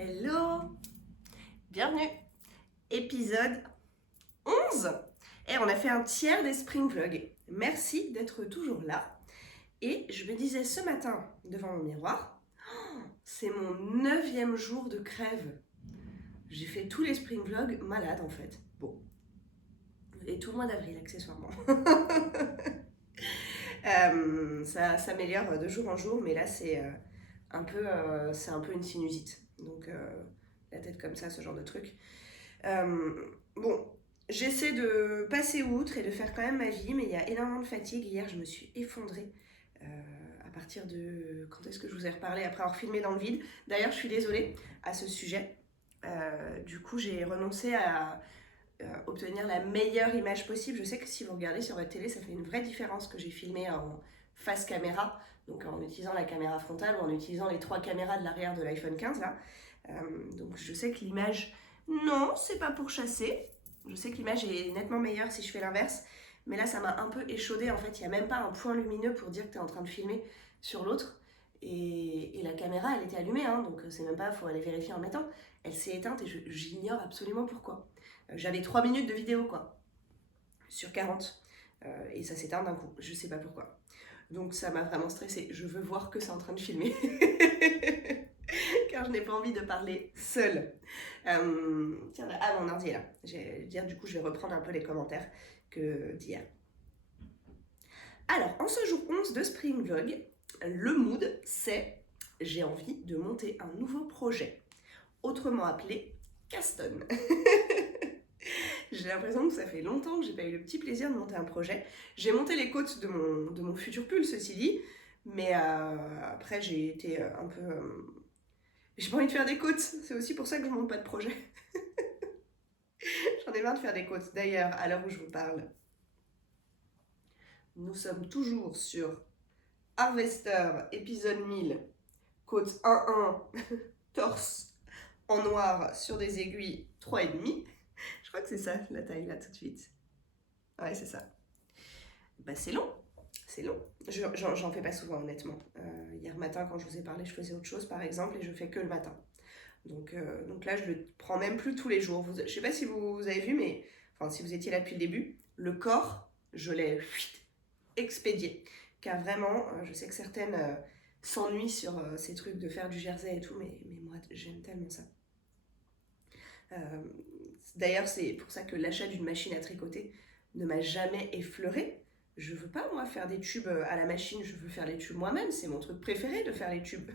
Hello, bienvenue, épisode 11. Et on a fait un tiers des Spring Vlogs. Merci d'être toujours là. Et je me disais ce matin devant mon miroir, c'est mon 9e jour de crève. J'ai fait tous les Spring Vlogs malade en fait. Bon. Et tout le mois d'avril accessoirement. Ça s'améliore de jour en jour, mais là c'est c'est un peu une sinusite. Donc la tête comme ça, ce genre de truc. Bon, j'essaie de passer outre et de faire quand même ma vie, mais il y a énormément de fatigue. Hier, je me suis effondrée. À partir de... Quand est-ce que je vous ai reparlé après avoir filmé dans le vide? D'ailleurs, je suis désolée à ce sujet. Du coup, j'ai renoncé à obtenir la meilleure image possible. Je sais que si vous regardez sur votre télé, ça fait une vraie différence que j'ai filmé en face caméra, donc en utilisant la caméra frontale ou en utilisant les 3 caméras de l'arrière de l'iPhone 15 là. Donc je sais que l'image, non, c'est pas pour chasser. Je sais que l'image est nettement meilleure si je fais l'inverse. Mais là, ça m'a un peu échaudé. En fait, il n'y a même pas un point lumineux pour dire que tu es en train de filmer sur l'autre. Et la caméra, elle était allumée, hein, donc c'est même pas, faut aller vérifier en mettant. Elle s'est éteinte et j'ignore absolument pourquoi. J'avais 3 minutes de vidéo, quoi, sur 40. Et ça s'éteint d'un coup. Je sais pas pourquoi. Donc ça m'a vraiment stressée. Je veux voir que c'est en train de filmer. Car je n'ai pas envie de parler seule. Tiens, mon ordi est là. Du coup, je vais reprendre un peu les commentaires d'hier. Alors, en ce jour 11 de Spring Vlog, le mood, c'est j'ai envie de monter un nouveau projet, autrement appelé Caston. J'ai l'impression que ça fait longtemps que j'ai pas eu le petit plaisir de monter un projet. J'ai monté les côtes de mon futur pull, ceci dit, mais après j'ai été un peu... J'ai pas envie de faire des côtes, c'est aussi pour ça que je monte pas de projet. J'en ai marre de faire des côtes. D'ailleurs, à l'heure où je vous parle, nous sommes toujours sur Harvester, épisode 1000, côte 1-1, torse en noir sur des aiguilles 3,5. Je crois que c'est ça la taille là tout de suite. Ouais, c'est ça. Bah, c'est long. C'est long. J'en fais pas souvent, honnêtement. Hier matin, quand je vous ai parlé, je faisais autre chose, par exemple, et je fais que le matin. Donc là, je le prends même plus tous les jours. Je sais pas si vous avez vu, mais enfin, si vous étiez là depuis le début, le corps, je l'ai expédié. Car vraiment, je sais que certaines s'ennuient sur ces trucs de faire du jersey et tout, mais moi, j'aime tellement ça. D'ailleurs, c'est pour ça que l'achat d'une machine à tricoter ne m'a jamais effleuré. Je veux pas, moi, faire des tubes à la machine, je veux faire les tubes moi-même, c'est mon truc préféré de faire les tubes.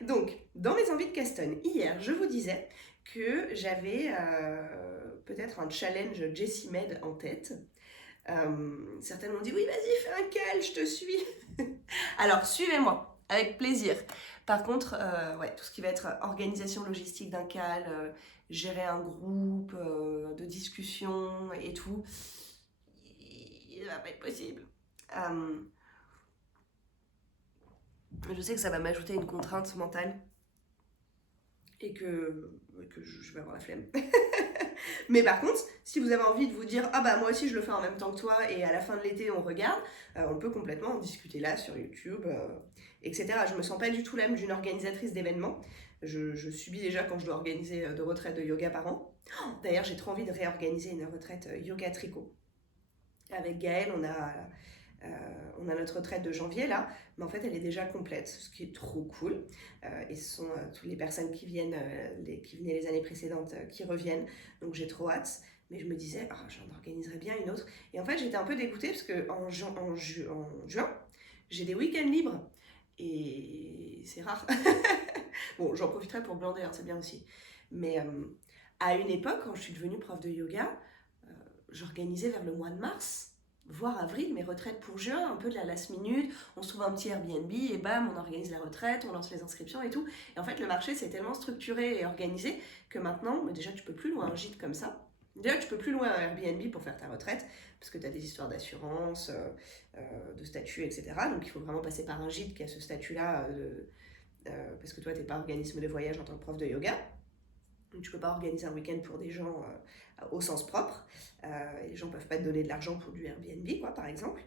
Donc, dans mes envies de Caston, hier, je vous disais que j'avais peut-être un challenge Jessie Med en tête. Certaines m'ont dit oui, vas-y, fais un cal, je te suis. Alors, suivez-moi, avec plaisir. Par contre, ouais, tout ce qui va être organisation logistique d'un cal, gérer un groupe de discussion et tout, il va pas être possible. Je sais que ça va m'ajouter une contrainte mentale et que je vais avoir la flemme. Mais par contre, si vous avez envie de vous dire ah bah moi aussi je le fais en même temps que toi et à la fin de l'été on regarde, on peut complètement en discuter là sur YouTube, etc. Je me sens pas du tout l'âme d'une organisatrice d'événements. Je subis déjà quand je dois organiser de retraites de yoga par an. D'ailleurs, j'ai trop envie de réorganiser une retraite yoga tricot. Avec Gaëlle, on a notre retraite de janvier là, mais en fait elle est déjà complète, ce qui est trop cool. Et ce sont toutes les personnes qui viennent, qui venaient les années précédentes, qui reviennent. Donc j'ai trop hâte. Mais je me disais, oh, j'en organiserais bien une autre. Et en fait j'étais un peu dégoûtée parce qu'en juin, j'ai des week-ends libres. Et c'est rare. Bon, j'en profiterai pour glander, hein, c'est bien aussi. Mais à une époque, quand je suis devenue prof de yoga, j'organisais vers le mois de mars voire avril, mes retraites pour juin, un peu de la last minute, on se trouve un petit Airbnb et bam, on organise la retraite, on lance les inscriptions et tout. Et en fait, le marché c'est tellement structuré et organisé que maintenant, déjà tu peux plus louer un gîte comme ça. Déjà, tu peux plus louer un Airbnb pour faire ta retraite parce que tu as des histoires d'assurance, de statut, etc. Donc il faut vraiment passer par un gîte qui a ce statut-là parce que toi, tu n'es pas organisme de voyage en tant que prof de yoga. Donc tu ne peux pas organiser un week-end pour des gens au sens propre. Les gens ne peuvent pas te donner de l'argent pour du Airbnb, quoi, par exemple.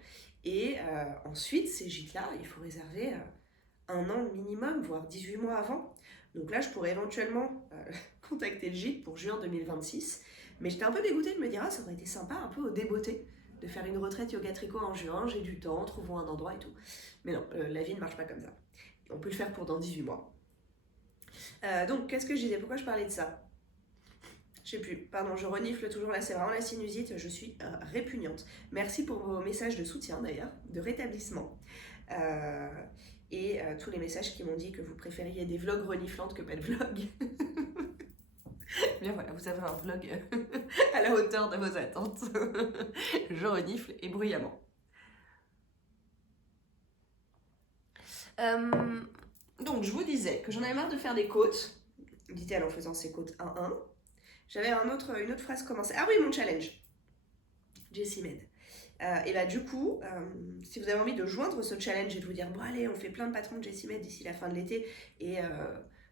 Et ensuite, ces gîtes-là, il faut réserver 1 an minimum, voire 18 mois avant. Donc là, je pourrais éventuellement contacter le gîte pour juin 2026. Mais j'étais un peu dégoûtée de me dire, ah, ça aurait été sympa, un peu au débeauté, de faire une retraite yoga tricot en juin, j'ai du temps, trouvons un endroit et tout. Mais non, la vie ne marche pas comme ça. On peut le faire pour dans 18 mois. Donc, qu'est-ce que je disais? Pourquoi je parlais de ça? Je sais plus, pardon, je renifle toujours là, c'est vraiment la sinusite, je suis répugnante. Merci pour vos messages de soutien d'ailleurs, de rétablissement. Et tous les messages qui m'ont dit que vous préfériez des vlogs reniflantes que pas de vlogs. Bien voilà, vous avez un vlog à la hauteur de vos attentes. Je renifle et bruyamment. Donc je vous disais que j'en avais marre de faire des côtes, dit-elle en faisant ses côtes 1-1. J'avais une autre phrase commencée. Ah oui, mon challenge. Jessie Med. Et bah du coup, si vous avez envie de joindre ce challenge et de vous dire, bon allez, on fait plein de patrons de Jessie Med d'ici la fin de l'été, et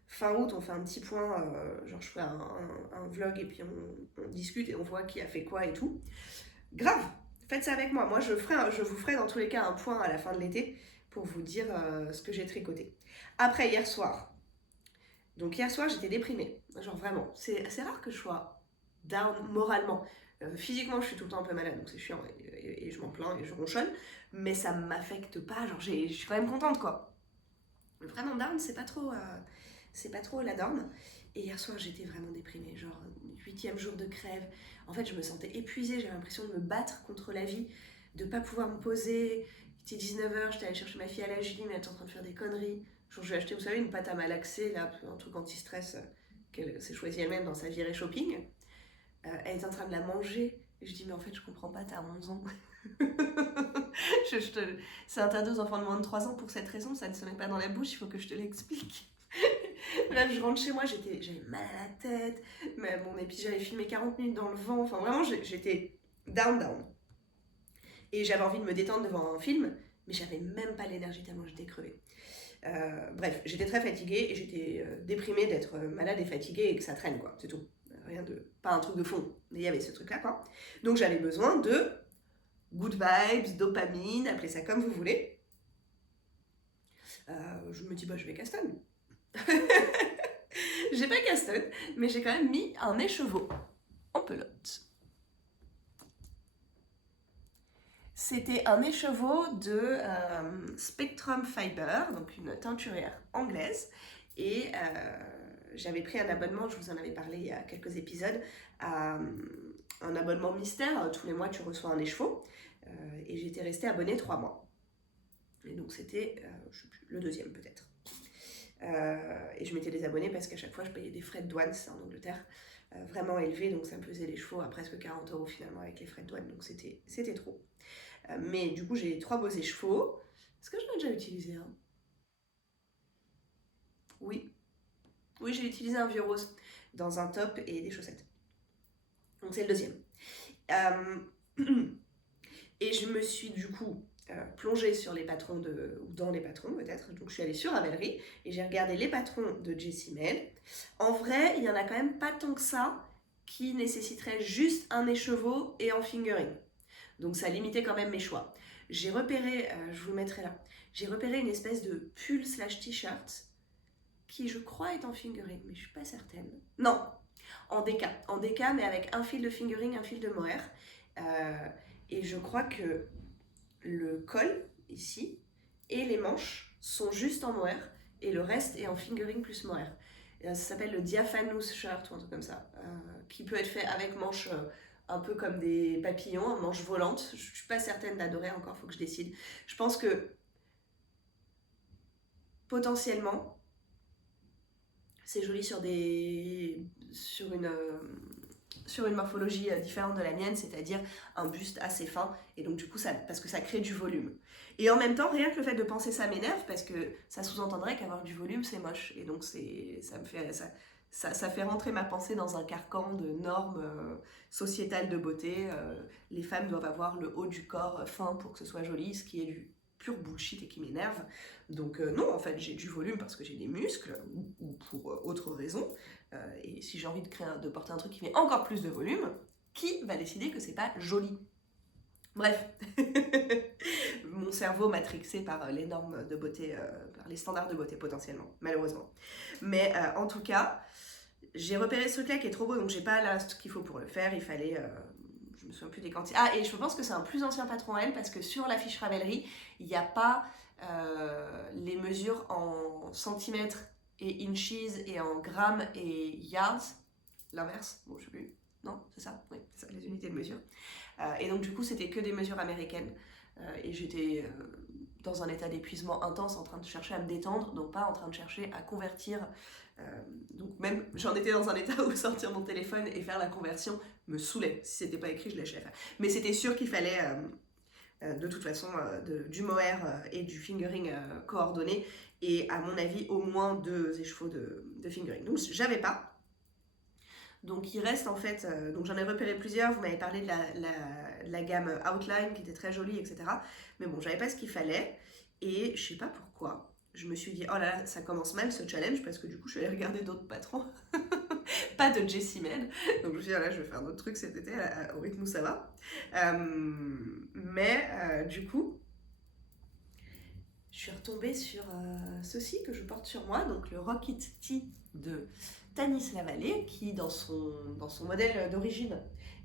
fin août, on fait un petit point, genre je ferai un vlog et puis on discute et on voit qui a fait quoi et tout. Grave, faites ça avec moi. Moi, je vous ferai dans tous les cas un point à la fin de l'été pour vous dire ce que j'ai tricoté. Après, hier soir, j'étais déprimée. Genre vraiment, c'est assez rare que je sois down moralement. Physiquement, je suis tout le temps un peu malade, donc c'est chiant et je m'en plains et je ronchonne. Mais ça m'affecte pas, genre je suis quand même contente quoi. Vraiment down, c'est pas trop la norme. Et hier soir, j'étais vraiment déprimée, genre 8e jour de crève. En fait, je me sentais épuisée, j'avais l'impression de me battre contre la vie, de pas pouvoir me poser. Il était 19h, j'étais allée chercher ma fille à la gym, mais elle était en train de faire des conneries. Genre, je lui ai acheté, vous savez, une pâte à malaxer, là, un truc anti-stress qu'elle s'est choisi elle-même dans sa virée shopping. Elle est en train de la manger. Et je dis, mais en fait, je comprends pas, t'as 11 ans. C'est interdit aux enfants de moins de 3 ans pour cette raison, ça ne se met pas dans la bouche, il faut que je te l'explique. Bref, je rentre chez moi, j'avais mal à la tête, mais bon, et puis j'avais filmé 40 minutes dans le vent, enfin vraiment, j'étais down. Et j'avais envie de me détendre devant un film, mais j'avais même pas l'énergie tellement j'étais crevée. Bref, j'étais très fatiguée et j'étais déprimée d'être malade et fatiguée et que ça traîne, quoi, c'est tout. Pas un truc de fond, mais il y avait ce truc-là, quoi. Donc j'avais besoin de good vibes, dopamine, appelez ça comme vous voulez. Je me dis, bah je vais Caston. J'ai pas Caston, mais j'ai quand même mis un écheveau en pelote. C'était un écheveau de Spectrum Fiber, donc une teinturière anglaise, et j'avais pris un abonnement, je vous en avais parlé il y a quelques épisodes, à un abonnement mystère. Tous les mois tu reçois un écheveau, et j'étais restée abonnée 3 mois. Et donc c'était, je sais plus, le 2e peut-être. Et je m'étais désabonnée parce qu'à chaque fois je payais des frais de douane, c'est en Angleterre, vraiment élevés, donc ça me faisait les chevaux à presque 40 € finalement avec les frais de douane, donc c'était trop. Mais du coup j'ai 3 beaux écheveaux. Est-ce que je l'ai déjà utilisé un? Oui, j'ai utilisé un vieux rose dans un top et des chaussettes. Donc c'est le 2e. Et je me suis du coup plongée sur les patrons ou dans les patrons peut-être. Donc je suis allée sur Ravelry et j'ai regardé les patrons de Jessie Med. En vrai, il y en a quand même pas tant que ça qui nécessiteraient juste un écheveau et en fingering. Donc ça limitait quand même mes choix. J'ai repéré, je vous le mettrai là, j'ai repéré une espèce de pull / t-shirt qui je crois est en fingering, mais je suis pas certaine. Non, en DK, mais avec un fil de fingering, un fil de mohair. Et je crois que le col ici et les manches sont juste en mohair et le reste est en fingering plus mohair. Ça s'appelle le diaphanous shirt ou un truc comme ça, qui peut être fait avec manches un peu comme des papillons, manches volantes. Je suis pas certaine d'adorer encore, faut que je décide. Je pense que potentiellement c'est joli sur une morphologie différente de la mienne, c'est-à-dire un buste assez fin, et donc du coup parce que ça crée du volume. Et en même temps, rien que le fait de penser ça m'énerve, parce que ça sous-entendrait qu'avoir du volume c'est moche, et donc ça fait rentrer ma pensée dans un carcan de normes sociétales de beauté. Les femmes doivent avoir le haut du corps fin pour que ce soit joli, ce qui est du pur bullshit et qui m'énerve. Donc non, en fait, j'ai du volume parce que j'ai des muscles ou pour autre raison. Et si j'ai envie de porter un truc qui met encore plus de volume, qui va décider que c'est pas joli? Bref, mon cerveau matrixé par les normes de beauté, par les standards de beauté potentiellement, malheureusement. Mais en tout cas, j'ai repéré ce truc-là qui est trop beau, donc j'ai pas là ce qu'il faut pour le faire. Il fallait, je me souviens plus des quantités. Ah, et je pense que c'est un plus ancien patron à elle parce que sur la fiche Ravelry, il n'y a pas les mesures en centimètres et inches et en grammes et yards. L'inverse, bon, je sais plus. Non, c'est ça? Oui, c'est ça, les unités de mesure. Et donc du coup c'était que des mesures américaines et j'étais dans un état d'épuisement intense en train de chercher à me détendre, donc pas en train de chercher à convertir. Donc même j'en étais dans un état où sortir mon téléphone et faire la conversion me saoulait. Si c'était pas écrit, je lâchais faire. Mais c'était sûr qu'il fallait de toute façon du mohair et du fingering coordonné et à mon avis au moins 2 écheveaux de fingering. Donc j'avais pas. Donc il reste en fait, donc j'en ai repéré plusieurs, vous m'avez parlé de la gamme Outline qui était très jolie, etc. Mais bon, j'avais pas ce qu'il fallait et je sais pas pourquoi. Je me suis dit, oh là là, ça commence mal ce challenge parce que du coup je suis allée regarder d'autres patrons, pas de Jessie Med. Donc je me suis dit, oh là, je vais faire d'autres trucs cet été au rythme où ça va. Du coup, je suis retombée sur ceci que je porte sur moi, donc le Rocket Tee de Tanis Lavallée, qui dans son modèle d'origine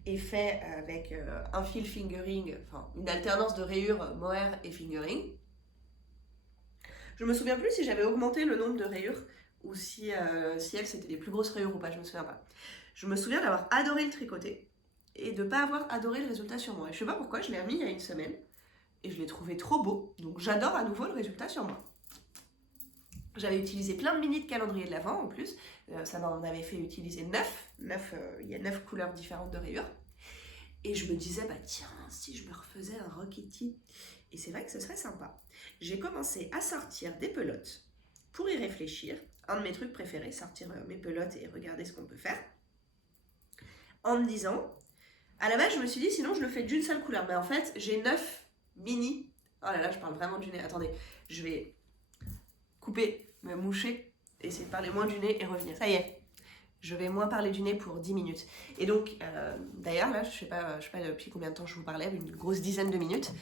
est fait avec un fil fingering, enfin une alternance de rayures mohair et fingering. Je me souviens plus si j'avais augmenté le nombre de rayures ou si elles c'était les plus grosses rayures ou pas, je me souviens pas. Je me souviens d'avoir adoré le tricoter et de pas avoir adoré le résultat sur moi. Et je sais pas pourquoi, je l'ai remis il y a une semaine et je l'ai trouvé trop beau, donc j'adore à nouveau le résultat sur moi. J'avais utilisé plein de mini de calendrier de l'Avent en plus, ça m'en avait fait utiliser 9, il y a 9 couleurs différentes de rayures. Et je me disais, bah tiens, si je me refaisais un Rocket Tee, et c'est vrai que ce serait sympa. J'ai commencé à sortir des pelotes pour y réfléchir, un de mes trucs préférés, sortir mes pelotes et regarder ce qu'on peut faire, en me disant, à la base je me suis dit sinon je le fais d'une seule couleur, mais en fait j'ai 9 mini, oh là là je parle vraiment du nez, attendez, je vais couper, me moucher, essayer de parler moins du nez et revenir. Ça y est, je vais moins parler du nez pour 10 minutes. Et donc, d'ailleurs, là, je sais pas depuis combien de temps je vous parlais, une grosse dizaine de minutes.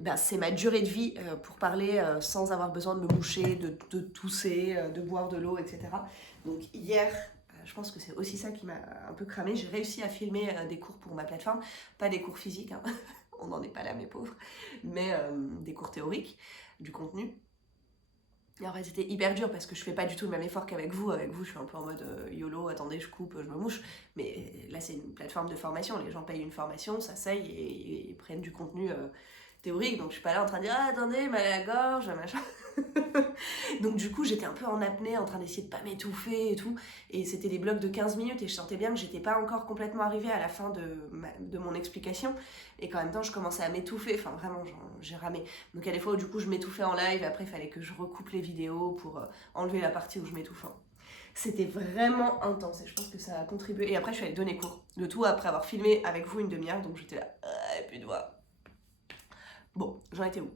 Ben, c'est ma durée de vie pour parler sans avoir besoin de me moucher, de tousser, de boire de l'eau, etc. Donc hier, je pense que c'est aussi ça qui m'a un peu cramé. J'ai réussi à filmer des cours pour ma plateforme, pas des cours physiques, hein. On n'en est pas là, mes pauvres, mais des cours théoriques, du contenu. Et en fait, c'était hyper dur parce que je fais pas du tout le même effort qu'avec vous. Avec vous, je suis un peu en mode YOLO, attendez, je coupe, je me mouche. Mais là, c'est une plateforme de formation. Les gens payent une formation, s'asseyent et prennent du contenu théorique. Donc, je suis pas là en train de dire ah, attendez, mal à la gorge, machin. Donc, du coup, j'étais un peu en apnée, en train d'essayer de pas m'étouffer et tout. Et c'était des blocs de 15 minutes et je sentais bien que j'étais pas encore complètement arrivée à la fin de mon explication. Et qu'en même temps, je commençais à m'étouffer. Enfin, vraiment, j'ai ramé. Donc, il y a des fois où du coup, je m'étouffais en live. Après, il fallait que je recoupe les vidéos pour enlever la partie où je m'étouffais. C'était vraiment intense et je pense que ça a contribué. Et après, je suis allée donner cours de tout après avoir filmé avec vous une demi-heure. Donc, j'étais là, et plus de voix. Bon, j'en étais où?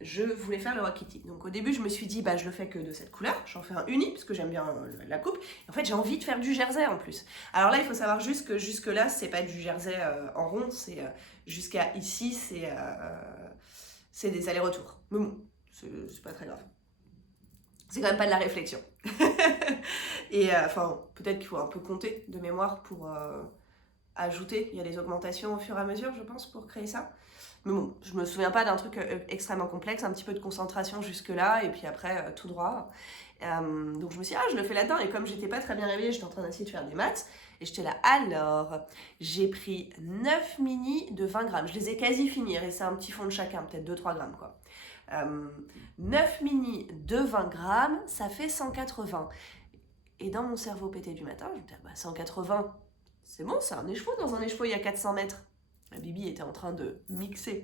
Je voulais faire le Rocket Tee. Donc au début, je me suis dit, bah je le fais que de cette couleur. J'en fais un uni parce que j'aime bien la coupe. Et en fait, j'ai envie de faire du jersey en plus. Alors là, il faut savoir juste que jusque-là, c'est pas du jersey en rond. C'est jusqu'à ici, c'est des allers-retours. Mais bon, c'est pas très grave. C'est quand même pas de la réflexion. Et enfin, peut-être qu'il faut un peu compter de mémoire pour ajouter. Il y a des augmentations au fur et à mesure, je pense, pour créer ça. Mais bon, je me souviens pas d'un truc extrêmement complexe, un petit peu de concentration jusque-là, et puis après, tout droit. Donc je me suis dit, ah, je le fais là-dedans, et comme j'étais pas très bien réveillée, j'étais en train d'essayer de faire des maths, et j'étais là, alors, j'ai pris 9 mini de 20 grammes, je les ai quasi finis, il restait un petit fond de chacun, peut-être 2-3 grammes, quoi. 9 mini de 20 grammes, ça fait 180. Et dans mon cerveau pété du matin, je me disais, bah 180, c'est bon, c'est un écheveau, dans un écheveau, il y a 400 mètres. Ma Bibi était en train de mixer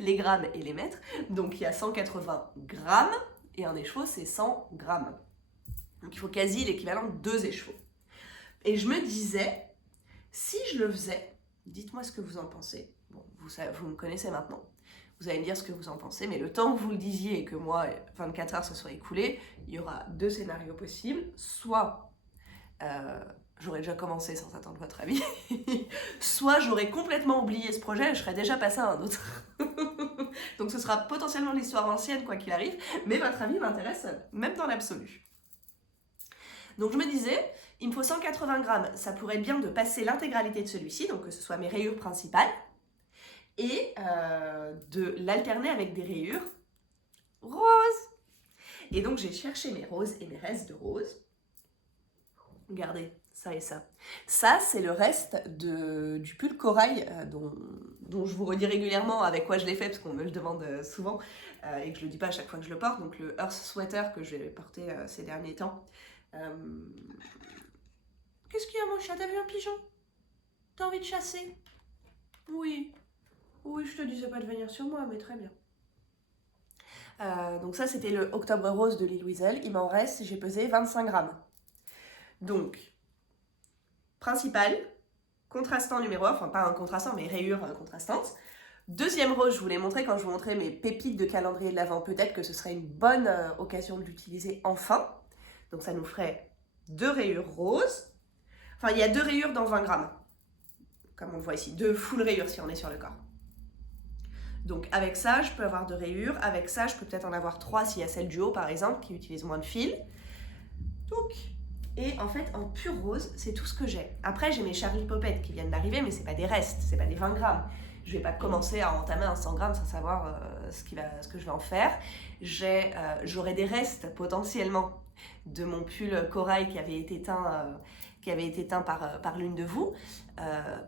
les grammes et les mètres. Donc il y a 180 grammes et un écheveau c'est 100 grammes. Donc il faut quasi l'équivalent de 2 écheveaux. Et je me disais, si je le faisais, dites-moi ce que vous en pensez. Bon, vous me connaissez maintenant. Vous allez me dire ce que vous en pensez, mais le temps que vous le disiez et que moi, 24 heures se soient écoulées, il y aura 2 scénarios possibles. Soit j'aurais déjà commencé sans attendre votre avis, soit j'aurais complètement oublié ce projet et je serais déjà passée à un autre. Donc ce sera potentiellement l'histoire ancienne quoi qu'il arrive, mais votre avis m'intéresse même dans l'absolu. Donc je me disais, il me faut 180 grammes, ça pourrait être bien de passer l'intégralité de celui-ci, donc que ce soit mes rayures principales, et de l'alterner avec des rayures roses. Et donc j'ai cherché mes roses et mes restes de roses. Regardez, ça et ça. Ça, c'est le reste du pull corail dont je vous redis régulièrement avec quoi je l'ai fait, parce qu'on me le demande souvent, et que je le dis pas à chaque fois que je le porte. Donc le Earth Sweater que j'ai porté ces derniers temps. Qu'est-ce qu'il y a mon chat? T'as vu un pigeon? T'as envie de chasser? Oui. Oui, je te disais pas de venir sur moi, mais très bien. Donc ça, c'était le Octobre Rose de Lille Wiesel. Il m'en reste, j'ai pesé 25 grammes. Donc, principal, contrastant numéro 1, enfin pas un contrastant, mais rayures contrastantes. Deuxième rose, je vous l'ai montré quand je vous montrais mes pépites de calendrier de l'Avent. Peut-être que ce serait une bonne occasion de l'utiliser enfin. Donc ça nous ferait 2 rayures roses. Enfin, il y a 2 rayures dans 20 grammes. Comme on le voit ici, 2 full rayures si on est sur le corps. Donc avec ça, je peux avoir 2 rayures. Avec ça, je peux peut-être en avoir 3 s'il y a celle du haut par exemple, qui utilise moins de fil. Donc, et en fait, en pur rose, c'est tout ce que j'ai. Après, j'ai mes Charlie Poppet qui viennent d'arriver, mais c'est pas des restes, c'est pas des 20 grammes. Je vais pas commencer à entamer un 100 grammes sans savoir ce que je vais en faire. J'aurai des restes potentiellement de mon pull corail qui avait été éteint par l'une de vous,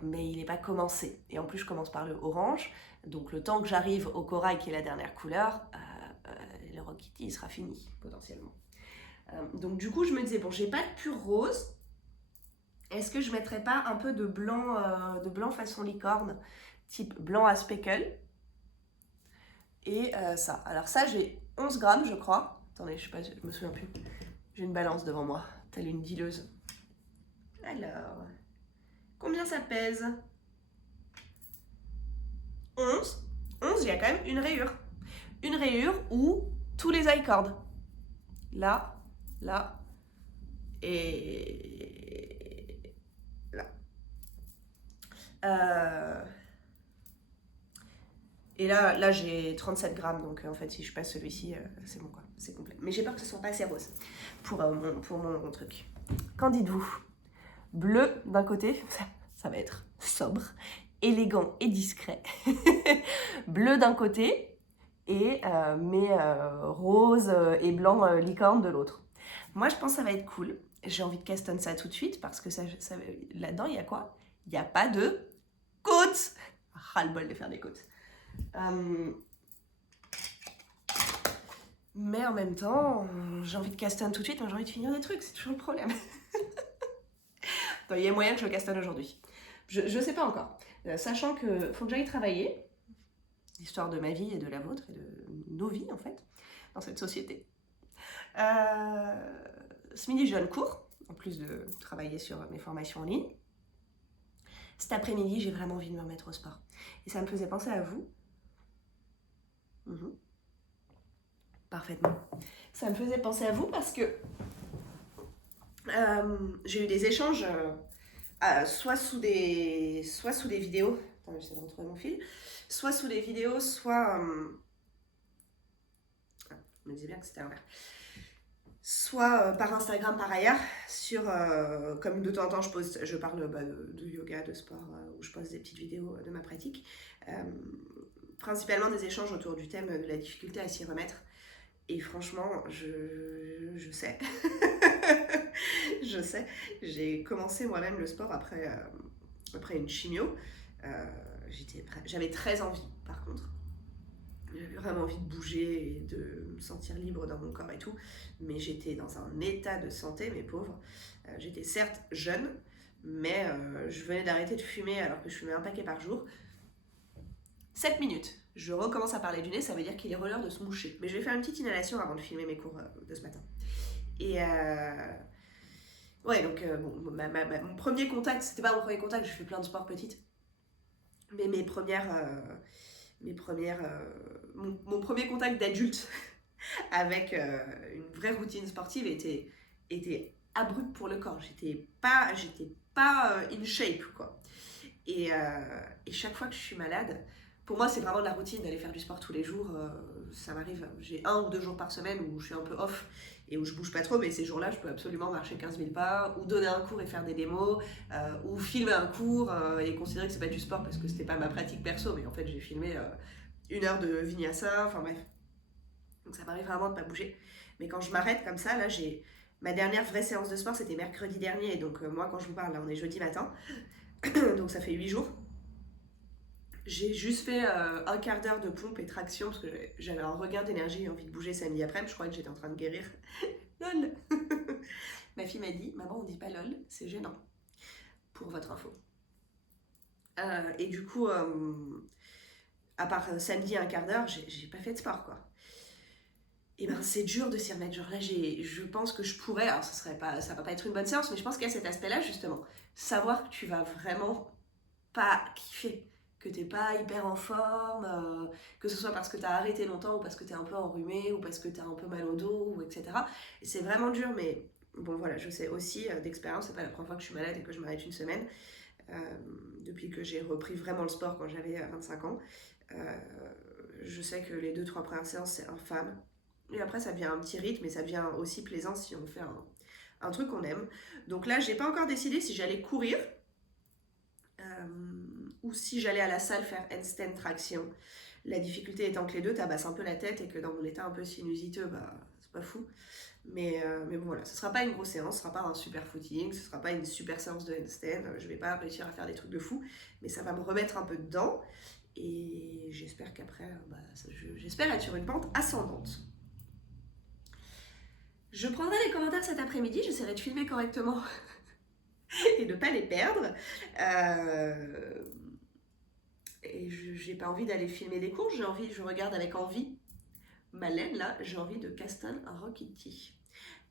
mais il n'est pas commencé. Et en plus, je commence par le orange, donc le temps que j'arrive au corail qui est la dernière couleur, le Rock Kitty il sera fini potentiellement. Donc du coup, je me disais, bon, j'ai pas de pur rose, est-ce que je mettrais pas un peu de blanc façon licorne, type blanc à speckle, et ça. Alors ça, j'ai 11 grammes, je crois. Attendez, je sais pas, je me souviens plus. J'ai une balance devant moi, telle une dealeuse. Alors, combien ça pèse? 11. 11, il y a quand même une rayure. Une rayure où tous les I-cords. Là, là et là. Et là j'ai 37 grammes, donc en fait si je passe celui-ci, c'est bon quoi, c'est complet. Mais j'ai peur que ce soit pas assez rose pour mon truc. Qu'en dites-vous? Bleu d'un côté, ça va être sobre, élégant et discret. Bleu d'un côté et mes roses et blanc licorne de l'autre. Moi je pense que ça va être cool. J'ai envie de castonner ça tout de suite parce que là-dedans il y a quoi? Il n'y a pas de côte. Ras-le-bol de faire des côtes. Mais en même temps, j'ai envie de castonner tout de suite, mais j'ai envie de finir des trucs, c'est toujours le problème. Il y a moyen que je le castonne aujourd'hui. Je sais pas encore. Sachant que faut que j'aille travailler, l'histoire de ma vie et de la vôtre et de nos vies en fait, dans cette société. Ce midi, je donne cours, en plus de travailler sur mes formations en ligne. Cet après-midi, j'ai vraiment envie de me remettre au sport. Et ça me faisait penser à vous. Parfaitement. Ça me faisait penser à vous parce que j'ai eu des échanges soit sous des vidéos. Attends, j'essaie de retrouver mon fil. Soit sous des vidéos, soit... je me disais bien que c'était l'inverse. Soit par Instagram par ailleurs, comme de temps en temps je parle de yoga, de sport, où je poste des petites vidéos de ma pratique. Principalement des échanges autour du thème de la difficulté à s'y remettre. Et franchement, je sais. Je sais. J'ai commencé moi-même le sport après une chimio. J'avais très envie, par contre. J'avais vraiment envie de bouger et de me sentir libre dans mon corps et tout. Mais j'étais dans un état de santé, mes pauvres. J'étais certes jeune, mais je venais d'arrêter de fumer alors que je fumais un paquet par jour. 7 minutes. Je recommence à parler du nez, ça veut dire qu'il est l'heure de se moucher. Mais je vais faire une petite inhalation avant de filmer mes cours de ce matin. Et ouais, donc mon premier contact, c'était pas mon premier contact, j'ai fait plein de sports petites. Mais mon premier contact d'adulte avec une vraie routine sportive était abrupte pour le corps. J'étais pas in shape, quoi. Et chaque fois que je suis malade, pour moi, c'est vraiment de la routine d'aller faire du sport tous les jours. Ça m'arrive, j'ai 1 ou 2 jours par semaine où je suis un peu off et où je bouge pas trop, mais ces jours-là, je peux absolument marcher 15 000 pas, ou donner un cours et faire des démos, ou filmer un cours et considérer que c'est pas du sport parce que c'était pas ma pratique perso, mais en fait, j'ai filmé 1 heure de vinyasa, enfin bref. Donc ça m'arrive vraiment de pas bouger. Mais quand je m'arrête comme ça, là, ma dernière vraie séance de sport, c'était mercredi dernier. Et donc, moi, quand je vous parle, là, on est jeudi matin. Donc, ça fait 8 jours. J'ai juste fait 1/4 d'heure de pompe et traction parce que j'avais un regain d'énergie et envie de bouger samedi après. Je croyais que j'étais en train de guérir. Lol. Ma fille m'a dit, maman, on dit pas lol, c'est gênant. Pour votre info. Et du coup, à part samedi 1/4 d'heure, j'ai pas fait de sport, quoi. Et ben c'est dur de s'y remettre. Genre là, je pense que je pourrais, alors ça va pas être une bonne séance, mais je pense qu'il y a cet aspect-là, justement. Savoir que tu vas vraiment pas kiffer, que t'es pas hyper en forme, que ce soit parce que t'as arrêté longtemps, ou parce que t'es un peu enrhumé, ou parce que t'as un peu mal au dos, ou etc. Et c'est vraiment dur, mais bon voilà, je sais aussi d'expérience, c'est pas la première fois que je suis malade et que je m'arrête une semaine, depuis que j'ai repris vraiment le sport quand j'avais 25 ans. Je sais que les 2-3 premières séances, c'est infâme. Et après, ça devient un petit rythme et ça devient aussi plaisant si on fait un truc qu'on aime. Donc là, j'ai pas encore décidé si j'allais courir ou si j'allais à la salle faire handstand traction. La difficulté étant que les deux tabassent un peu la tête et que dans mon état un peu sinusiteux, bah, c'est pas fou. Mais bon voilà, ce sera pas une grosse séance, ce sera pas un super footing, ce sera pas une super séance de handstand, je vais pas réussir à faire des trucs de fou, mais ça va me remettre un peu dedans et j'espère qu'après, j'espère être sur une pente ascendante. Je prendrai les commentaires cet après-midi, j'essaierai de filmer correctement et de ne pas les perdre. Et j'ai pas envie d'aller filmer des cours, je regarde avec envie. Malène, là, j'ai envie de Castle Rocketty.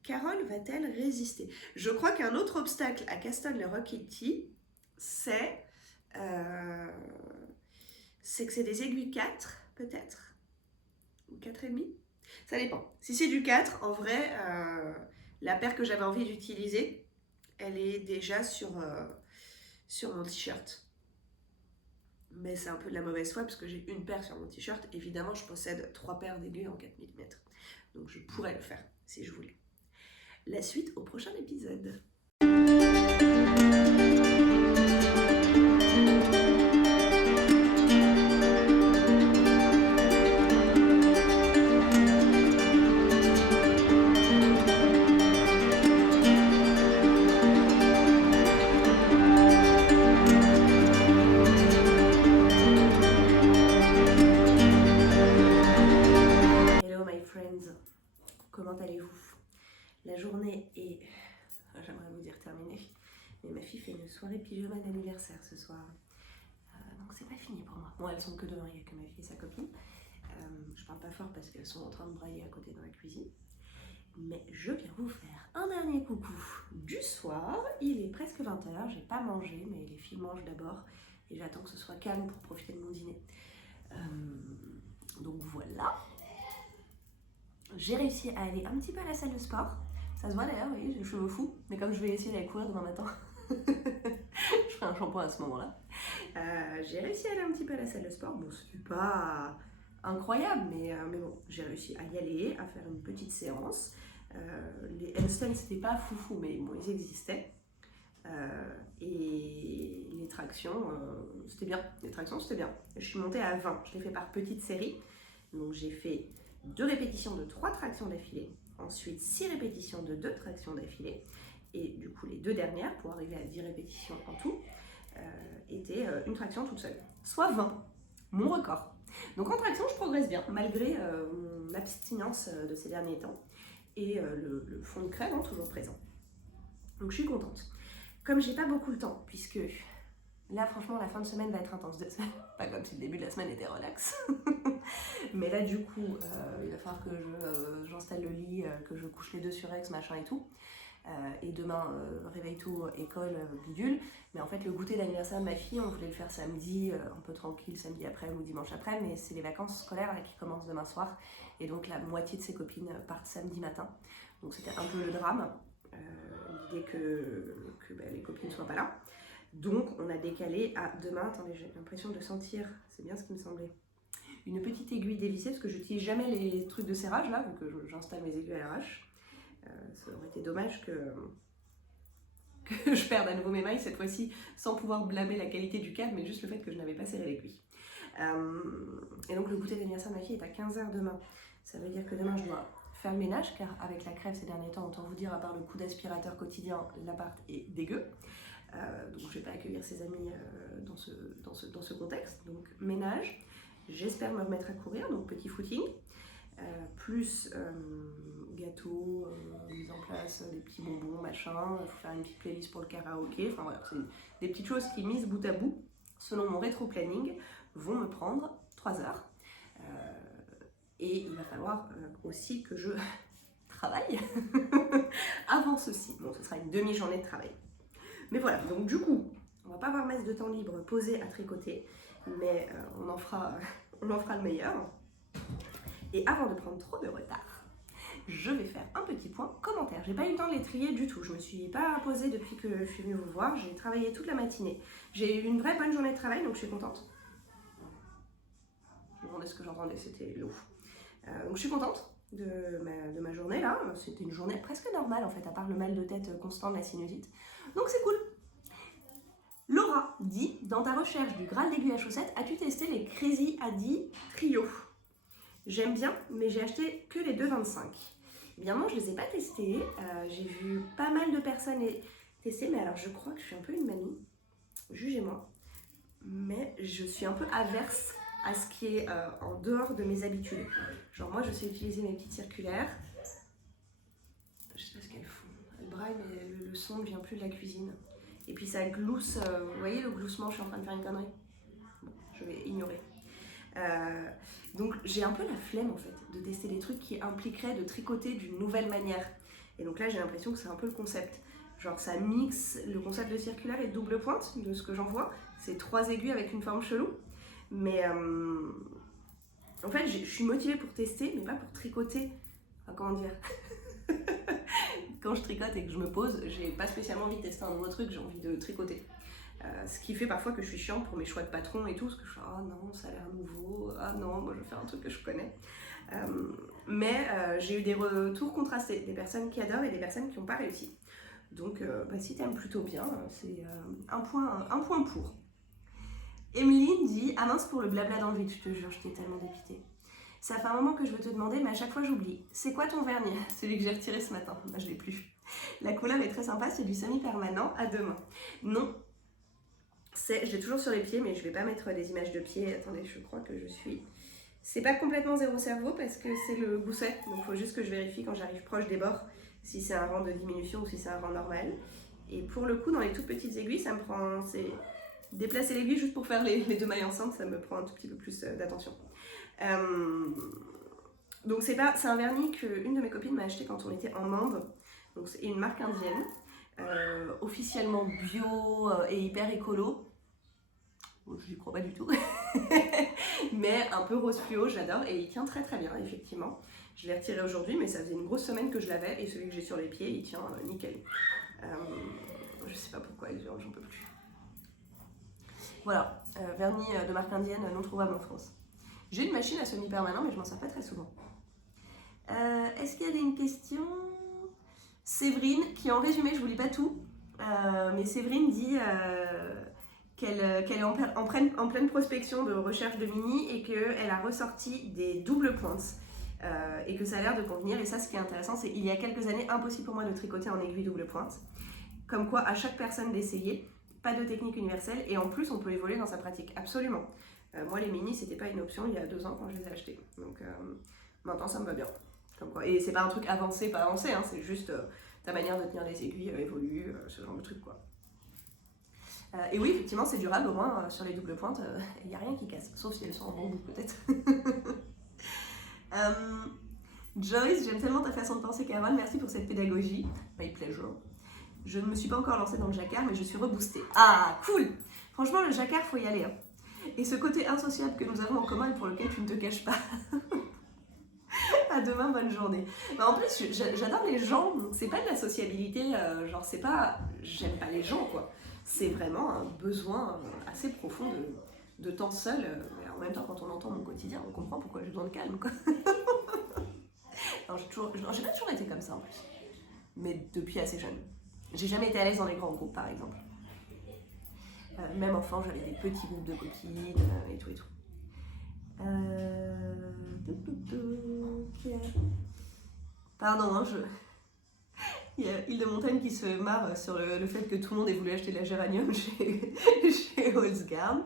Carole va-t-elle résister? Je crois qu'un autre obstacle à Castle Rocketty, c'est que c'est des aiguilles 4, peut-être, ou 4,5. Ça dépend. Si c'est du 4, en vrai, la paire que j'avais envie d'utiliser, elle est déjà sur mon t-shirt. Mais c'est un peu de la mauvaise foi parce que j'ai une paire sur mon t-shirt. Évidemment, je possède 3 paires d'aiguilles en 4 mm. Donc je pourrais le faire si je voulais. La suite au prochain épisode. Comment allez-vous? La journée est, j'aimerais vous dire terminée, mais ma fille fait une soirée pyjama d'anniversaire ce soir. Donc c'est pas fini pour moi. Bon, elles sont que deux, il n'y a que ma fille et sa copine. Je parle pas fort parce qu'elles sont en train de brailler à côté dans la cuisine. Mais je viens vous faire un dernier coucou du soir. Il est presque 20h, j'ai pas mangé, mais les filles mangent d'abord. Et j'attends que ce soit calme pour profiter de mon dîner. Donc voilà. J'ai réussi à aller un petit peu à la salle de sport. Ça se voit d'ailleurs, oui, j'ai les cheveux fous. Mais comme je vais essayer d'aller courir demain matin, je ferai un shampoing à ce moment-là. J'ai réussi à aller un petit peu à la salle de sport. Bon, c'est pas incroyable, mais bon, j'ai réussi à y aller, à faire une petite séance. Les handstands, c'était pas foufou, mais bon, ils existaient. Et les tractions, c'était bien. Les tractions, c'était bien. Je suis montée à 20. Je l'ai fait par petites séries. Donc j'ai fait 2 répétitions de 3 tractions d'affilée, ensuite 6 répétitions de 2 tractions d'affilée, et du coup les 2 dernières, pour arriver à 10 répétitions en tout, étaient une traction toute seule, soit 20, mon record. Donc en traction, je progresse bien, malgré mon abstinence de ces derniers temps, et le fond de crème toujours présent. Donc je suis contente. Comme j'ai pas beaucoup le temps, puisque là, franchement, la fin de semaine va être intense. Pas comme si le début de la semaine était relax. Mais là, du coup, il va falloir que j'installe le lit, que je couche les deux sur X, machin et tout. Et demain, réveille tout, école, bidule. Mais en fait, le goûter d'anniversaire de ma fille, on voulait le faire samedi, un peu tranquille, samedi après ou dimanche après. Mais c'est les vacances scolaires là, qui commencent demain soir. Et donc, la moitié de ses copines partent samedi matin. Donc, c'était un peu le drame. dès que les copines ne soient pas là. Donc on a décalé à demain. Attendez, j'ai l'impression de sentir, c'est bien ce qui me semblait, une petite aiguille dévissée, parce que j'utilise jamais les trucs de serrage là, vu que j'installe mes aiguilles à l'arrache. Ça aurait été dommage que je perde à nouveau mes mailles cette fois-ci, sans pouvoir blâmer la qualité du câble, mais juste le fait que je n'avais pas serré l'aiguille. Et donc le goûter d'anniversaire de ma fille est à 15h demain. Ça veut dire que demain je dois faire le ménage, car avec la crève ces derniers temps, autant vous dire, à part le coup d'aspirateur quotidien, l'appart est dégueu. Donc je ne vais pas accueillir ses amis dans ce contexte. Donc ménage, j'espère me remettre à courir, donc petit footing, plus gâteau, mise en place, des petits bonbons, machin, il faut faire une petite playlist pour le karaoké, enfin voilà, c'est des petites choses qui, mises bout à bout, selon mon rétro-planning, vont me prendre 3 heures. Et il va falloir aussi que je travaille avant ceci. Bon, ce sera une demi-journée de travail. Mais voilà, donc du coup, on va pas avoir masse de temps libre posé à tricoter, mais on en fera le meilleur. Et avant de prendre trop de retard, je vais faire un petit point commentaire. J'ai pas eu le temps de les trier du tout, je me suis pas posée depuis que je suis venue vous voir, j'ai travaillé toute la matinée. J'ai eu une vraie bonne journée de travail, donc je suis contente. Je me demandais ce que j'entendais, c'était l'eau. Donc je suis contente de ma journée là, c'était une journée presque normale en fait, à part le mal de tête constant de la sinusite. Donc c'est cool. Laura dit, dans ta recherche du Graal d'aiguilles à chaussettes, as-tu testé les Crazy Adi Trio? J'aime bien, mais j'ai acheté que les 2,25. Eh bien non, je les ai pas testés. J'ai vu pas mal de personnes les tester, mais alors je crois que je suis un peu une mamie. Jugez-moi. Mais je suis un peu averse à ce qui est en dehors de mes habitudes. Genre moi, je sais utiliser mes petites circulaires. Je sais pas ce qu'elles font. Elles braillent, mais le son ne vient plus de la cuisine. Et puis ça glousse. Vous voyez le gloussement, je suis en train de faire une connerie. Bon, je vais ignorer. Donc j'ai un peu la flemme en fait de tester des trucs qui impliqueraient de tricoter d'une nouvelle manière. Et donc là j'ai l'impression que c'est un peu le concept. Genre ça mixe le concept de circulaire et de double pointe, de ce que j'en vois. C'est 3 aiguilles avec une forme chelou. Mais en fait je suis motivée pour tester, mais pas pour tricoter. Enfin, comment dire quand je tricote et que je me pose, j'ai pas spécialement envie de tester un nouveau truc, j'ai envie de tricoter. Ce qui fait parfois que je suis chiante pour mes choix de patron et tout, parce que je fais ah non, ça a l'air nouveau, ah non, moi je vais faire un truc que je connais. Mais j'ai eu des retours contrastés, des personnes qui adorent et des personnes qui n'ont pas réussi. Donc si t'aimes plutôt bien, c'est un point pour. Emeline dit ah mince pour le blabla dans le vide, je te jure, j'étais tellement dépitée. Ça fait un moment que je veux te demander, mais à chaque fois j'oublie. C'est quoi ton vernis? Celui que j'ai retiré ce matin, bah, je l'ai plus. La couleur est très sympa, c'est du semi-permanent à 2 mains. Non. Je l'ai toujours sur les pieds, mais je vais pas mettre des images de pieds. Attendez, je crois que je suis... C'est pas complètement zéro cerveau parce que c'est le gousset. Donc il faut juste que je vérifie quand j'arrive proche des bords si c'est un rang de diminution ou si c'est un rang normal. Et pour le coup, dans les toutes petites aiguilles, ça me prend... Déplacer l'aiguille juste pour faire les 2 mailles enceintes, ça me prend un tout petit peu plus d'attention. Donc c'est un vernis qu'une de mes copines m'a acheté quand on était en Inde. Donc c'est une marque indienne. Officiellement bio et hyper écolo. Je n'y crois pas du tout. Mais un peu rose fluo, j'adore. Et il tient très très bien, effectivement. Je l'ai retiré aujourd'hui, mais ça faisait une grosse semaine que je l'avais. Et celui que j'ai sur les pieds, il tient nickel. Je sais pas pourquoi, j'en peux plus. Voilà, vernis de marque indienne non trouvable en France. J'ai une machine à semi-permanent, mais je m'en sers pas très souvent. Est-ce qu'il y a une question? Séverine, qui en résumé, je vous lis pas tout, mais Séverine dit qu'elle est en pleine prospection de recherche de mini et qu'elle a ressorti des doubles pointes et que ça a l'air de convenir. Et ça, ce qui est intéressant, c'est qu'il y a quelques années, impossible pour moi de tricoter en aiguille double pointe. Comme quoi, à chaque personne d'essayer, pas de technique universelle et en plus, on peut évoluer dans sa pratique, absolument. Moi, les mini, c'était pas une option il y a 2 ans quand je les ai achetés. Donc maintenant, ça me va bien. Comme quoi. Et c'est pas un truc avancé, pas avancé, hein, c'est juste ta manière de tenir les aiguilles évolue, ce genre de truc quoi. Et oui, effectivement, c'est durable, au moins sur les doubles pointes, il n'y a rien qui casse, sauf si elles sont en bon bout peut-être. Joyce, j'aime tellement ta façon de penser, Carole, merci pour cette pédagogie. My pleasure. Je ne me suis pas encore lancée dans le jacquard, mais je suis reboostée. Ah, cool! Franchement, le jacquard, faut y aller. Hein. Et ce côté insociable que nous avons en commun et pour lequel tu ne te caches pas. À demain, bonne journée. En plus, j'adore les gens, donc c'est pas de la sociabilité, genre c'est pas j'aime pas les gens quoi. C'est vraiment un besoin assez profond de temps seul. Mais en même temps, quand on entend mon quotidien, on comprend pourquoi j'ai besoin de calme quoi. J'ai pas toujours été comme ça en plus, mais depuis assez jeune. J'ai jamais été à l'aise dans les grands groupes par exemple. Même enfant, j'avais des petits groupes de copines et tout et tout. Pardon, hein, il y a Île de Montagne qui se marre sur le fait que tout le monde ait voulu acheter de la géranium chez Holzgarn.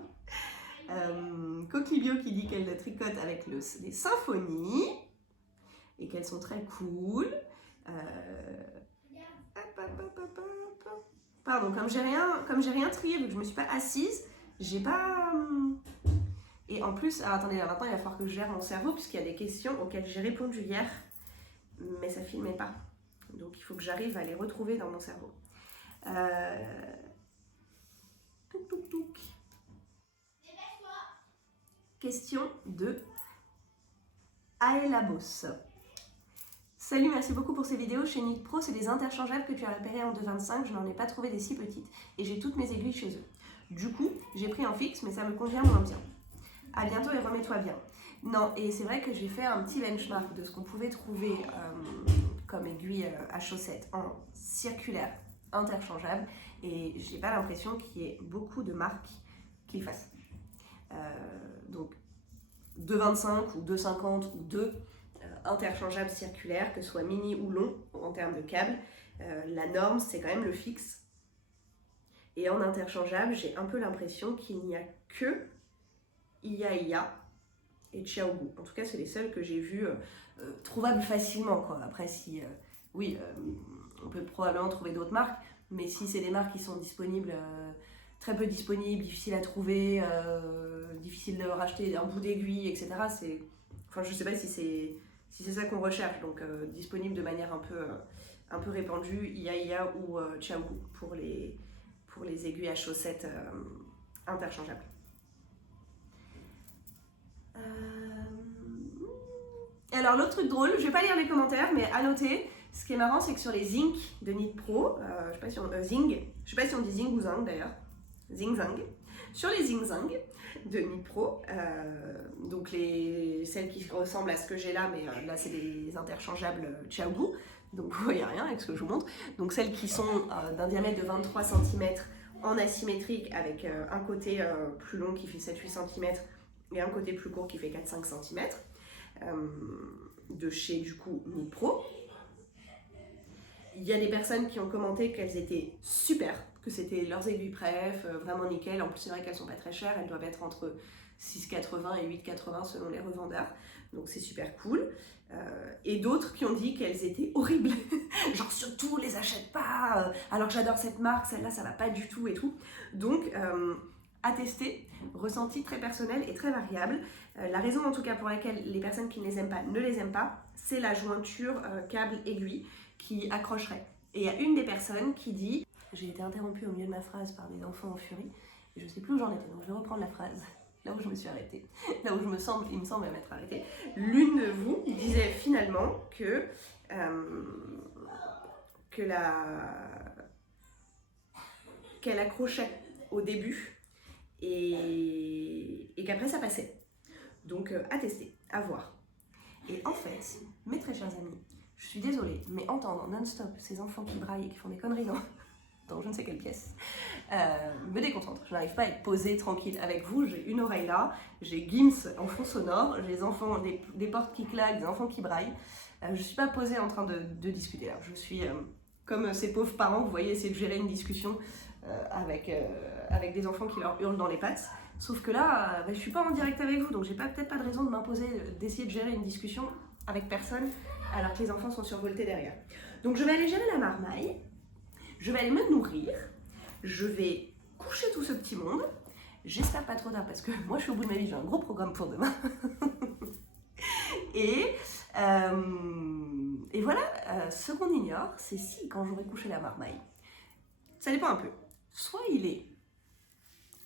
Coquilio qui dit qu'elle tricote avec les symphonies et qu'elles sont très cool. Pardon, comme j'ai rien trié, vu que je me suis pas assise, j'ai pas... Et en plus, alors attendez, maintenant il va falloir que je gère mon cerveau puisqu'il y a des questions auxquelles j'ai répondu hier, mais ça filmait pas. Donc il faut que j'arrive à les retrouver dans mon cerveau. Touc touc touc. Question de Aelabos. Salut, merci beaucoup pour ces vidéos. Chez Knit Pro, c'est des interchangeables que tu as repérés en 2,25. Je n'en ai pas trouvé des si petites et j'ai toutes mes aiguilles chez eux. Du coup, j'ai pris en fixe, mais ça me convient moins bien. À bientôt et remets-toi bien. Non, et c'est vrai que j'ai fait un petit benchmark de ce qu'on pouvait trouver comme aiguille à chaussettes en circulaire interchangeable et j'ai pas l'impression qu'il y ait beaucoup de marques qui le fassent. Donc 2,25 ou 2,50 ou 2 interchangeables circulaires, que ce soit mini ou long en termes de câble. La norme, c'est quand même le fixe. Et en interchangeable, j'ai un peu l'impression qu'il n'y a que Ia et Xiaogu. En tout cas, c'est les seuls que j'ai vus trouvables facilement, quoi. Après, si oui, on peut probablement trouver d'autres marques, mais si c'est des marques qui sont disponibles, très peu disponibles, difficiles à trouver, difficiles de racheter un bout d'aiguille, etc. Enfin, je sais pas si c'est ça qu'on recherche, donc disponible de manière un peu répandue, Ia ou Xiaogu pour les aiguilles à chaussettes interchangeables. Alors l'autre truc drôle, je vais pas lire les commentaires, mais à noter, ce qui est marrant, c'est que sur les Zing de Knit Pro, je sais pas si on dit Zing ou Zang d'ailleurs, Zing Zang, sur les Zing Zang de Knit Pro, donc celles qui ressemblent à ce que j'ai là, mais là c'est des interchangeables Xiaogu, donc vous voyez rien avec ce que je vous montre, donc celles qui sont d'un diamètre de 23 cm en asymétrique avec un côté plus long qui fait 7-8 cm et un côté plus court qui fait 4-5 cm. De chez du coup Knit Pro. Il y a des personnes qui ont commenté qu'elles étaient super, que c'était leurs aiguilles préf, vraiment nickel. En plus c'est vrai qu'elles sont pas très chères, elles doivent être entre 6,80 et 8,80 selon les revendeurs, donc c'est super cool. Et d'autres qui ont dit qu'elles étaient horribles, genre surtout les achète pas, alors que j'adore cette marque, celle-là ça va pas du tout et tout. Donc à tester, ressenti très personnel et très variable. La raison en tout cas pour laquelle les personnes qui ne les aiment pas ne les aiment pas, c'est la jointure câble-aiguille qui accrocherait. Et il y a une des personnes qui dit, j'ai été interrompue au milieu de ma phrase par des enfants en furie, et je ne sais plus où j'en étais, donc je vais reprendre la phrase, là où je me suis arrêtée, là où il me semble m'être arrêtée. L'une de vous disait finalement qu'elle accrochait au début et qu'après ça passait. Donc à tester, à voir. Et en fait, mes très chers amis, je suis désolée, mais entendre non-stop ces enfants qui braillent et qui font des conneries dans je ne sais quelle pièce, me déconcentre. Je n'arrive pas à être posée tranquille avec vous. J'ai une oreille là, j'ai Gims en fond sonore, j'ai des enfants, des portes qui claquent, des enfants qui braillent. Je ne suis pas posée en train de discuter là. Je suis comme ces pauvres parents, vous voyez, essayer de gérer une discussion avec des enfants qui leur hurlent dans les pattes. Sauf que là, je ne suis pas en direct avec vous, donc j'ai peut-être pas de raison de m'imposer d'essayer de gérer une discussion avec personne alors que les enfants sont survoltés derrière. Donc je vais aller gérer la marmaille, je vais aller me nourrir, je vais coucher tout ce petit monde. J'espère pas trop tard parce que moi je suis au bout de ma vie, j'ai un gros programme pour demain. Et voilà, ce qu'on ignore, c'est si quand j'aurai couché la marmaille, ça dépend un peu. Soit il est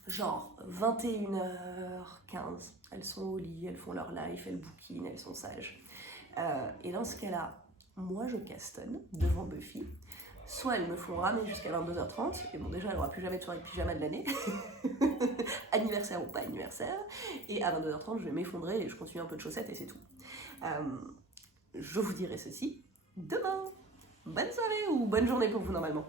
genre 21h15, elles sont au lit, elles font leur life, elles bouquinent, elles sont sages. Et dans ce cas-là, moi je castonne devant Buffy. Soit elles me font ramer jusqu'à 22h30, et bon déjà elle n'aura plus jamais de soirée de pyjama de l'année, anniversaire ou pas anniversaire, et à 22h30 je vais m'effondrer et je continue un peu de chaussettes et c'est tout. Je vous dirai ceci demain. Bonne soirée ou bonne journée pour vous normalement.